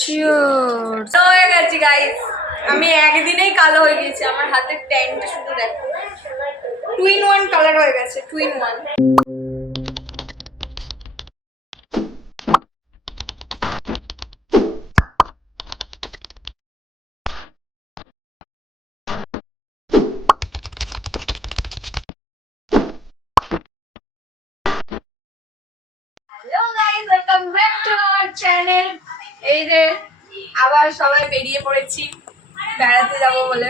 Cheers হয়ে গেছি guys. আমি একদিনেই কালো হয়ে গেছি। আমার হাতের ট্যানটা শুধু দেখো, 2 in 1 কালার হয়ে গেছে, 2 in 1। Hello guys, welcome back to our channel. এই যে আবার সবাই বেরিয়ে পড়েছি বেড়াতে যাব বলে।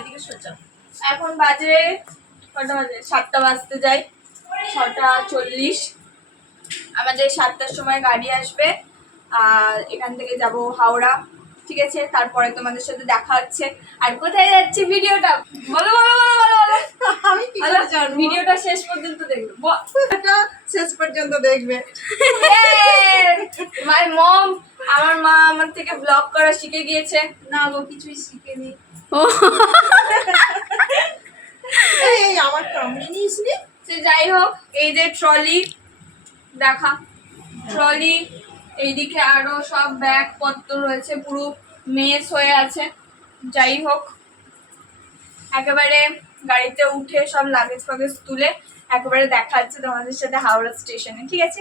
এদিকে সোজা। এখন বাজে কটা বাজে? 7টা বাজতে যাই, 6:40। আমাদের 7টার সময় গাড়ি আসবে আর এখান থেকে যাব হাওড়া। ঠিক আছে, তারপরে তোমাদের সাথে দেখা হচ্ছে। আর কোথায় যাচ্ছি ভিডিওটা বলো বলো বলো বলো বলো। আমি কি করে জানবো? ভিডিওটা শেষ পর্যন্ত দেখবে, শেষ পর্যন্ত দেখবে। মাই মম, আমার মা আমার থেকে ব্লগ করা শিখে গিয়েছে। না গো, কিছুই শিখেনি। এই আমার কামড়ে নিয়েছিলি। সে যাই হোক, এই যে ট্রলি দেখা, ট্রলি এইদিকে আরো সব ব্যাগ পত্র রয়েছে, পুরো মেস হয়ে আছে। যাই হোক, একেবারে গাড়িতে উঠে সব লাগেজ ফাগেজ তুলে একেবারে দেখা হচ্ছে তোমাদের সাথে হাওড়া স্টেশনে। ঠিক আছে।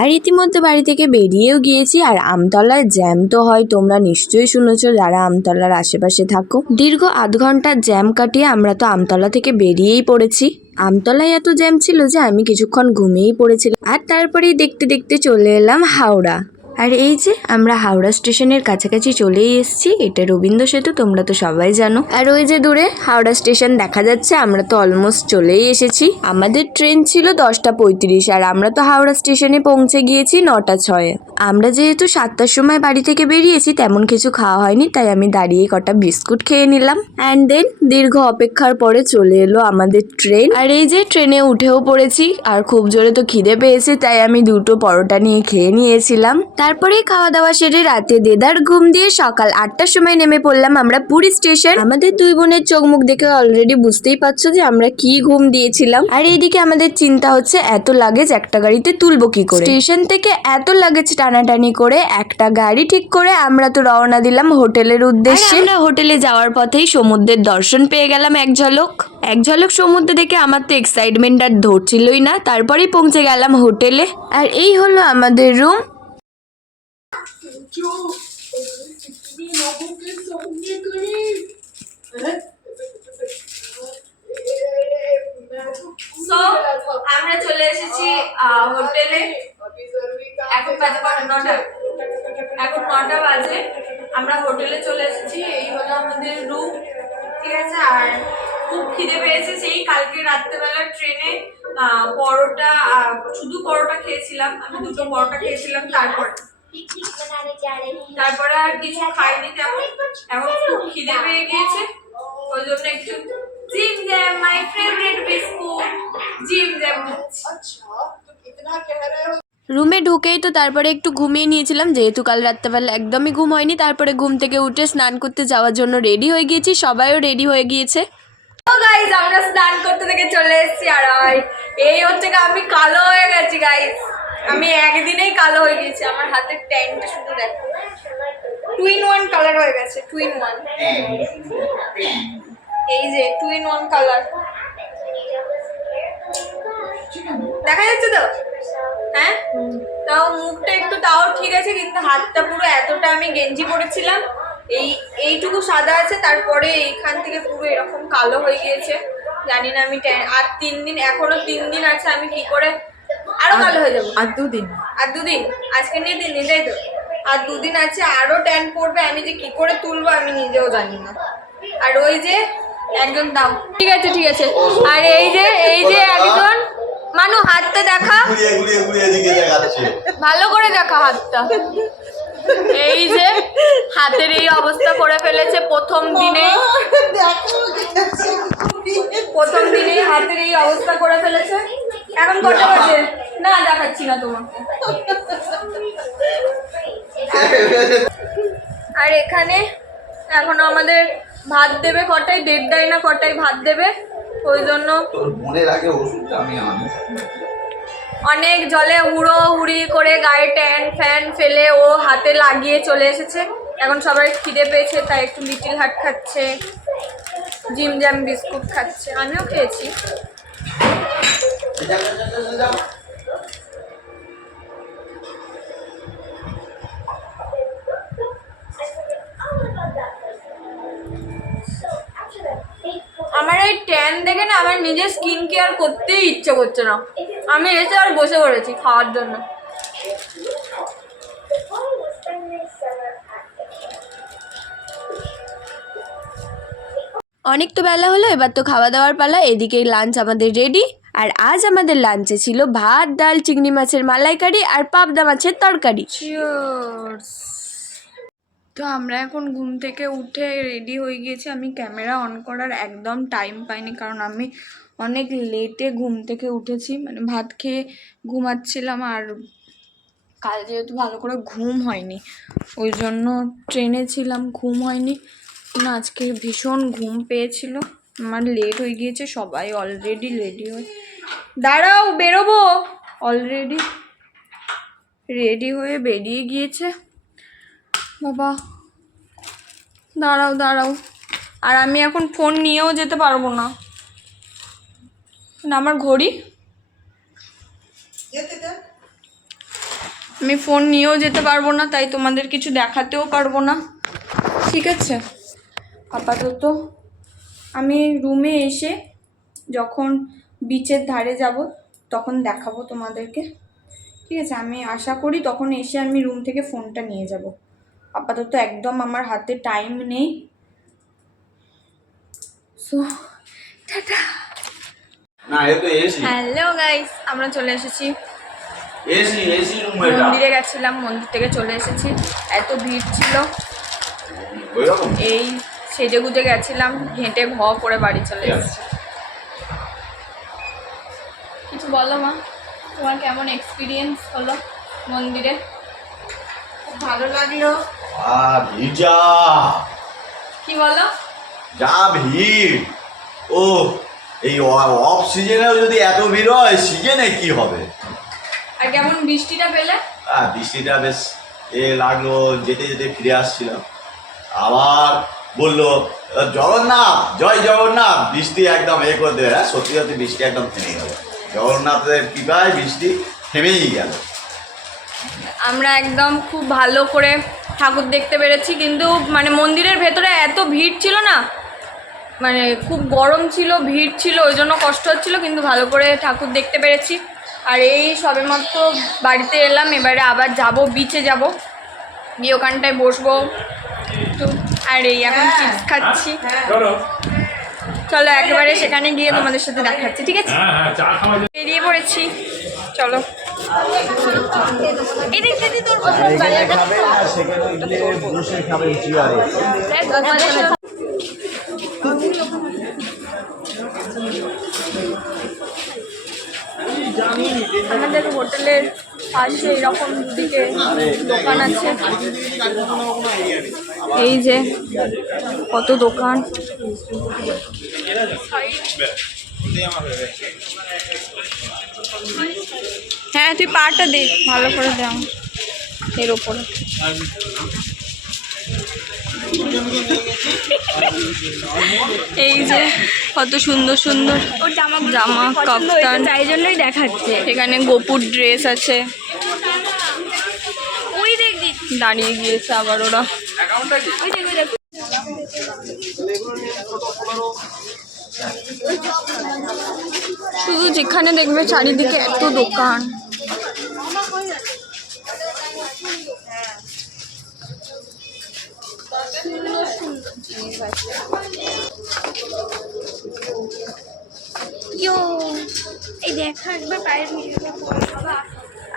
আর ইতিমধ্যে বাড়ি থেকে বেরিয়েও গিয়েছি। আর আমতলায় জ্যাম তো হয়, তোমরা নিশ্চয়ই শুনেছো যারা আমতলার আশেপাশে থাকো। দীর্ঘ আধ ঘন্টার জ্যাম কাটিয়ে আমরা তো আমতলা থেকে বেরিয়েই পড়েছি। আমতলায় এত জ্যাম ছিল যে আমি কিছুক্ষণ ঘুমিয়েই পড়েছিলাম। আর তারপরেই দেখতে দেখতে চলে এলাম হাওড়া। আর এই যে আমরা হাওড়া স্টেশনের কাছাকাছি চলেই এসেছি। এটা রবীন্দ্র সেতু, তোমরা তো সবাই জানো। আর ওই যে দূরে হাওড়া স্টেশন দেখা যাচ্ছে। আমরা তো অলমোস্ট চলেই এসেছি। আমাদের ট্রেন ছিল 10:35 আর আমরা তো হাওড়া স্টেশনে পৌঁছে গিয়েছি 9:06। আমরা যেহেতু 7টার সময় বাড়ি থেকে বেরিয়েছি, তেমন কিছু খাওয়া হয়নি, তাই আমি দাঁড়িয়ে কটা বিস্কুট খেয়ে নিলাম। অ্যান্ড দেন দীর্ঘ অপেক্ষার পরে চলে এলো আমাদের ট্রেন। আর এই যে ট্রেনে উঠেও পড়েছি। আর খুব জোরে তো খিদে পেয়েছে, তাই আমি 2টো পরোটা নিয়ে খেয়ে নিয়েছিলাম। তারপরে খাওয়া দাওয়া সেরে রাতে দেদার ঘুম দিয়ে সকাল 8টার সময় নেমে পড়লাম আমরা পুরী স্টেশন। আমাদের দুই বোনের চোখ মুখ দেখে অলরেডি বুঝতেই পারছো যে আমরা কি ঘুম দিয়েছিলাম। আর এইদিকে আমাদের চিন্তা হচ্ছে এত লাগেজ একটা গাড়িতে তুলবো কি করে। স্টেশন থেকে এত লাগেজ টানাটানি করে একটা গাড়ি ঠিক করে আমরা তো রওনা দিলাম হোটেলের উদ্দেশ্যে। আমরা হোটেলে যাওয়ার পথেই সমুদ্রের দর্শন পেয়ে গেলাম এক ঝলক সমুদ্র দেখে আমার তো এক্সাইটমেন্ট আর ধরছিলই না। তারপরেই পৌঁছে গেলাম হোটেলে। আর এই হলো আমাদের রুম। সো আমরা চলে এসেছি হোটেলে। এখন বাজে 9টা, এখন 9টা বাজে। আমরা হোটেলে চলে এসেছি। এই হলো আমাদের রুম। ঠিক আছে। আর খুব খিদে পেয়েছে। সেই কালকে রাত্রেবেলা ট্রেনে পরোটা, শুধু পরোটা খেয়েছিলাম। আমি 2টো পরোটা খেয়েছিলাম। তারপরে আর কিছু খাইনি তেমন। এখন খুব খিদে পেয়ে গিয়েছে, ওই জন্য একটু gym jam, my favourite biscuit, gym jam. রুমে ঢুকেই তো তারপরে একটু ঘুমিয়ে নিয়েছিলাম, যেহেতু কাল রাত্রেবেলা একদমই ঘুম হয়নি। তারপরে ঘুম থেকে উঠে স্নান করতে যাওয়ার জন্য রেডি হয়ে গিয়েছি। সবাইও রেডি হয়ে গিয়েছে। গাইস, আমরা স্নান করতে থেকে চলে এসেছি। আর এই হচ্ছে আমি কালো হয়ে গেছি গাইস। আমি একদিনেই কালো হয়ে গেছি। আমার হাতের ট্যানটা শুধু দেখো, 2 in 1 কালার হয়ে গেছে, 2 in 1। এই যে 2 in 1 কালার দেখা যাচ্ছে তো? হ্যাঁ, তাও মুখটা একটু তাও ঠিক আছে, কিন্তু হাতটা পুরো এতটা আমি গেঞ্জি পরেছিলাম, এইটুকু সাদা আছে, তারপরে এইখান থেকে পুরো এরকম কালো হয়ে গিয়েছে। জানি না আমি আর 3 দিন, এখনো 3 দিন আছে, আমি কি করে আরো কালো হয়ে যাবো। আর দুদিন আজকে নিয়ে 3 দিন, তাই তো? আর 2 দিন আছে, আরো ট্যান পড়বে। আমি যে কি করে তুলবো আমি নিজেও জানি না। আর ওই যে একজন দাও, ঠিক আছে ঠিক আছে। আর এই যে একজন মানু, হাতটা দেখা, ভালো করে দেখা হাতটা। এই যে হাতের এই অবস্থা করে ফেলেছে প্রথম দিনেই হাতের এই অবস্থা করে ফেলেছে। এখন কটা বাজে? না দেখাচ্ছি না তোমাকে। আর এখানে এখন আমাদের ভাত দেবে কটায়, 1:30 না কটায় ভাত দেবে, ওই জন্য তোর মনের আগে ওষুধটা আমি আনি। অনেক জলে হুড়োহুড়ি করে গায়ে ট্যান ফ্যান ফেলে ও হাতে লাগিয়ে চলে এসেছে। এখন সবাই খিদে পেয়েছে তাই একটু লিটিল হার্ট খাচ্ছে, জিম জ্যাম বিস্কুট খাচ্ছে, আমিও খেয়েছি। আমার এই ট্যান দেখে না আমার নিজের স্কিন কেয়ার করতেই ইচ্ছে করছে না। আমি এসে আর বসে পড়েছি খাওয়ার জন্য। অনেক তো বেলা হলো, এবার তো খাওয়া দাওয়ার পালা। এদিকে লাঞ্চ আমাদের রেডি। আর আজ আমাদের লাঞ্চে ছিল ভাত, ডাল, চিংড়ি মাছের মালাইকারি আর পাবদা মাছের তরকারি। তো আমরা এখন ঘুম থেকে উঠে রেডি হয়ে গিয়েছি। আমি ক্যামেরা অন করার একদম টাইম পাইনি, কারণ আমি অনেক লেটে ঘুম থেকে উঠেছি, মানে ভাত খেয়ে ঘুমাচ্ছিলাম। আর কাল যেহেতু ভালো করে ঘুম হয়নি, ওই জন্য ট্রেনে ছিলাম, ঘুম হয়নি না। আজকে ভীষণ ঘুম পেয়েছিল, আমার লেট হয়ে গিয়েছে। সবাই অলরেডি রেডি হয়ে, দাঁড়াও বেরোবো, অলরেডি রেডি হয়ে বেরিয়ে গিয়েছে। বাবা দাঁড়াও দাঁড়াও, আর আমি এখন ফোন নিয়েও যেতে পারবো না, আমার ঘড়ি, আমি ফোন নিয়েও যেতে পারবো না, তাই তোমাদের কিছু দেখাতেও পারবো না। ঠিক আছে, আপাতত আমি রুমে এসে যখন বিচের ধারে যাব তখন দেখাবো তোমাদেরকে। ঠিক আছে, আমি আশা করি তখন এসে আমি রুম থেকে ফোনটা নিয়ে যাব। আপাতত একদম আমার হাতে টাইম নেই। So tata. না এ তো এসি হ্যালো গাইস, আমরা চলে এসেছি এসি রুম এটা মন্দিরে গেছিলাম, মন্দির থেকে চলে এসেছি। এত ভিড় ছিল, ওই রকম এই সেজে গুজে গেছিলাম, ঘেঁটে ঘ করে বাড়ি চলে এসেছি। কিছু বলো মা, তোমার কেমন এক্সপিরিয়েন্স হলো মন্দিরে? খুব ভালো লাগলো। ভিজা কি বলো? যা ভিড়! ও এই অফ সিজনেও যদি এত ভিড় হয়, সিজনে কি হবে? আর কেমন বৃষ্টিটা পেলে? বৃষ্টিটা বেশ লাগলো। যেতে যেতে ফিরে আসছিলাম, আবার বললো জগন্নাথ, জয় জগন্নাথ। বৃষ্টি একদম করে দেবে। সত্যি সত্যি বৃষ্টি একদম থেমে গেল। জগন্নাথের কৃপায় বৃষ্টি থেমেই গেল। আমরা একদম খুব ভালো করে ঠাকুর দেখতে পেরেছি, কিন্তু মানে মন্দিরের ভেতরে এত ভিড় ছিল না, মানে খুব গরম ছিল, ভিড় ছিল, ওই জন্য কষ্ট হচ্ছিলো, কিন্তু ভালো করে ঠাকুর দেখতে পেরেছি। আর এই সবেমাত্র বাড়িতে এলাম, এবারে আবার যাব, বিচে যাব, গিয়ে ওখানটায় বসবো একটু। আর এই এখন চিপস খাচ্ছি। চলো একেবারে সেখানে গিয়ে তোমাদের সাথে দেখাচ্ছি, ঠিক আছে? বেরিয়ে পড়েছি, চলো। এই দেখতে তোর আমাদের হোটেলের পাশে এরকম দুদিকে দোকান আছে। এই যে কত দোকান, হ্যাঁ তুই পাটা দে, ভালো করে দে এর ওপরে। এই যে কত সুন্দর সুন্দর জামা কাপ্তান, তাই জন্যই দেখাচ্ছে। এখানে গোপুর ড্রেস আছে। ওই দেখ দাঁড়িয়ে গিয়েছে আবার ওরা। শুধু যেখানে দেখবে চারিদিকে এত দোকান।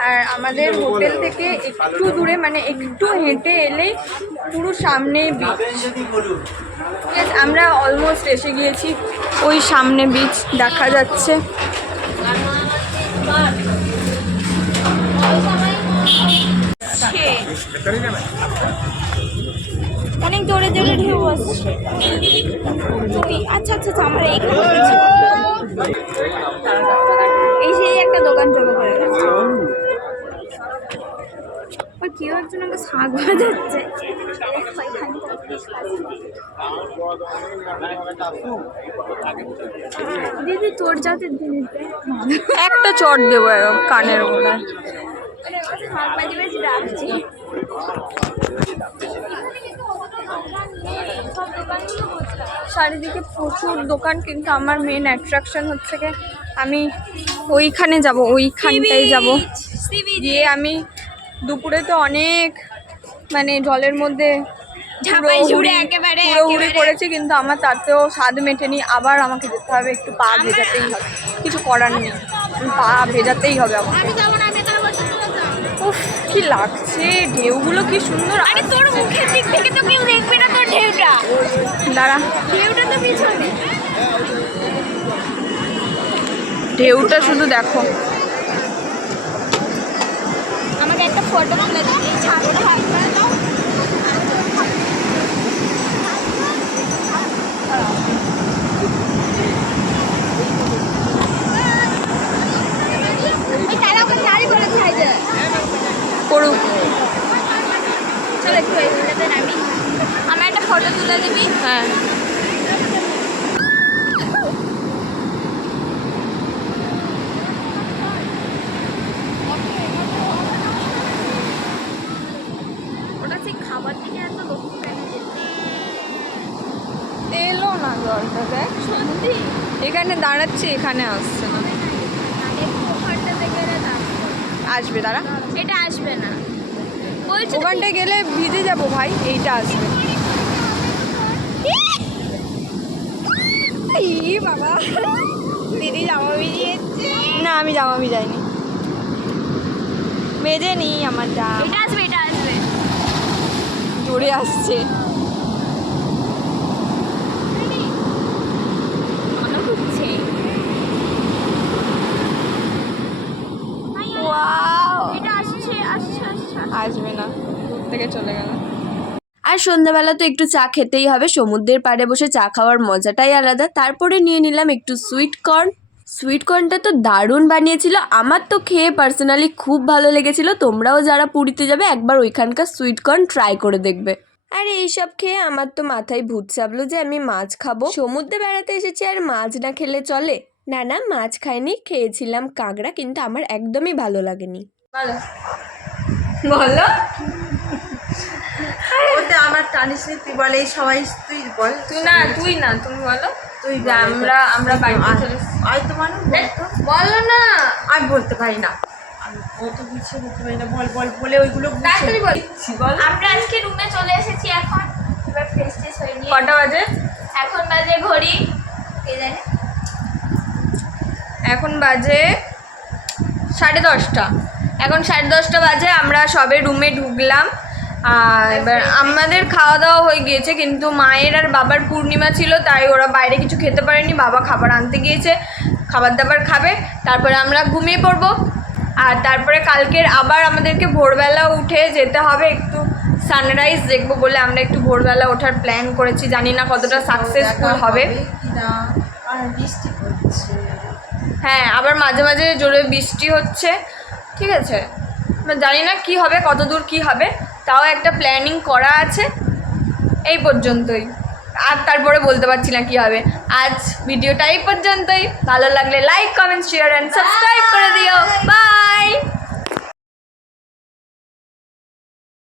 আর আমাদের হোটেল থেকে একটু দূরে, মানে একটু হেঁটে এলেই পুরো সামনে বিচ। আমরা অলমোস্ট এসে গিয়েছি, ওই সামনে বিচ দেখা যাচ্ছে। অনেক জোরে জোরে ঢেউ আসছে। আচ্ছা আচ্ছা আমার এইখানে এই সেই একটা দোকান চলে পড়ে গেছে। কেউ একজন আমাকে শাক বাজাচ্ছে। দিদি তোর জাতের জিনিস একটা চট দেবো এরকম কানের গোড়ায়। শাক বাজি বাজি ডাকছি। চারিদিকে প্রচুর দোকান, কিন্তু আমার মেন অ্যাট্রাকশন হচ্ছে কি আমি ওইখানে যাব, ওইখানটাই যাব। গিয়ে আমি দুপুরে তো অনেক মানে জলের মধ্যে ঝাঁপাই ঝুড়ে একেবারে হুড়োহুড়ি করেছি, কিন্তু আমার তাতেও স্বাদ মেটেনি। আবার আমাকে যেতে হবে, একটু পা ভেজাতেই হবে, কিছু করার নেই, পা ভেজাতেই হবে আমাকে। আমি যাবো না, আমি তাহলে বসে চলে যাও। উফ কি লাগছে, ঢেউগুলো কি সুন্দর। আরে তোর মুখের দিক থেকে তো কেউ দেখবে না তোর ঢেউটা। দাঁড়া, ঢেউটা তো পিছনে। ঢেউটা শুধু দেখো। আমাকে একটা ফটো তুলে দিই, এই ছাগলটা হাত করে দাও। এই তারা ওকে নারী বলে খাই যে করুক। চল একটু এই দিকে নামি। আমি একটা ফটো তুলে দিবি। হ্যাঁ ওটা সেই খাবার থেকে এত লোক এলো না জলটা, দেখ সত্যি এখানে দাঁড়াচ্ছি, এখানে আসছে না। একটু ওখানটা থেকে আসবে, দাঁড়া, এটা আসবে না বলছি তো। ওখানটায় গেলে ভিজে যাবো ভাই, এইটা আসবে। ই বাবা, দিদি জামা ভিজিয়েছে। না আমি জামা ভিজাইনি, ভেজে নি আমার জামা। এটা আসবে, এটা আসবে। জোরে আসছে। মনে হচ্ছে ওয়াও, এটা আসছে আসছে আসছে। আসবে না, দূর থেকে চলে গেল। আর সন্ধ্যাবেলা তো একটু চা খেতেই হবে, সমুদ্রের পাড়ে বসে চা খাওয়ার মজাটাই আলাদা। তারপরে নিয়ে নিলাম একটু সুইট কর্ন। সুইট কর্নটা তো দারুণ বানিয়েছিল, আমার তো খেয়ে পার্সোনালি খুব ভালো লেগেছিল। তোমরাও যারা পুরীতে যাবে একবার ওইখানকার সুইট কর্ন ট্রাই করে দেখবে। আর এইসব খেয়ে আমার তো মাথায় ভূত চাপলো যে আমি মাছ খাবো। সমুদ্রে বেড়াতে এসেছি আর মাছ না খেলে চলে? না না, মাছ খাইনি, খেয়েছিলাম কাঁকড়া, কিন্তু আমার একদমই ভালো লাগেনি। বলো বলো, ওতে আমার টানিস নি, তুই বলে এই সবাই তুই বল। তুই না, তুই না, তুমি বলো। তুই যে আমরা বাড়িতে চলে এসেছি। আয় তো মানুষ বলো না, আমি বলতে পারি না, আমি অত গুছিয়ে বলতে পারি না। বল বল বলে ওইগুলো তাড়াতাড়ি বলছি, বল। আমরা আজকে রুমে চলে এসেছি এখন। এবার ফ্রেশ ট্রেশ হয়ে নিয়ে কটা বাজে? এখন বাজে ঘড়ি কে জানে, এখন বাজে 10:30। এখন 10:30 বাজে, আমরা সবে রুমে ঢুকলাম। আর এবার আমাদের খাওয়া দাওয়া হয়ে গিয়েছে, কিন্তু মায়ের আর বাবার পূর্ণিমা ছিল, তাই ওরা বাইরে কিছু খেতে পারেনি। বাবা খাবার আনতে গিয়েছে, খাবার দাবার খাবে, তারপরে আমরা ঘুমিয়ে পড়বো। আর তারপরে কালকের আবার আমাদেরকে ভোরবেলা উঠে যেতে হবে, একটু সানরাইজ দেখবো বলে আমরা একটু ভোরবেলা ওঠার প্ল্যান করেছি। জানি না কতটা সাকসেসফুল হবে। কিনা, আর বৃষ্টি পড়ছে। হ্যাঁ, আবার মাঝে মাঝে জোরে বৃষ্টি হচ্ছে, ঠিক আছে। জানি না কি হবে, কত দূর কী হবে, তাও একটা প্ল্যানিং করা আছে। এই পর্যন্তই, আর তারপরে বলতে পারছি না কী হবে। আজ ভিডিওটা এই পর্যন্তই। ভালো লাগলে like, comment, share and subscribe করে দিও। বাই।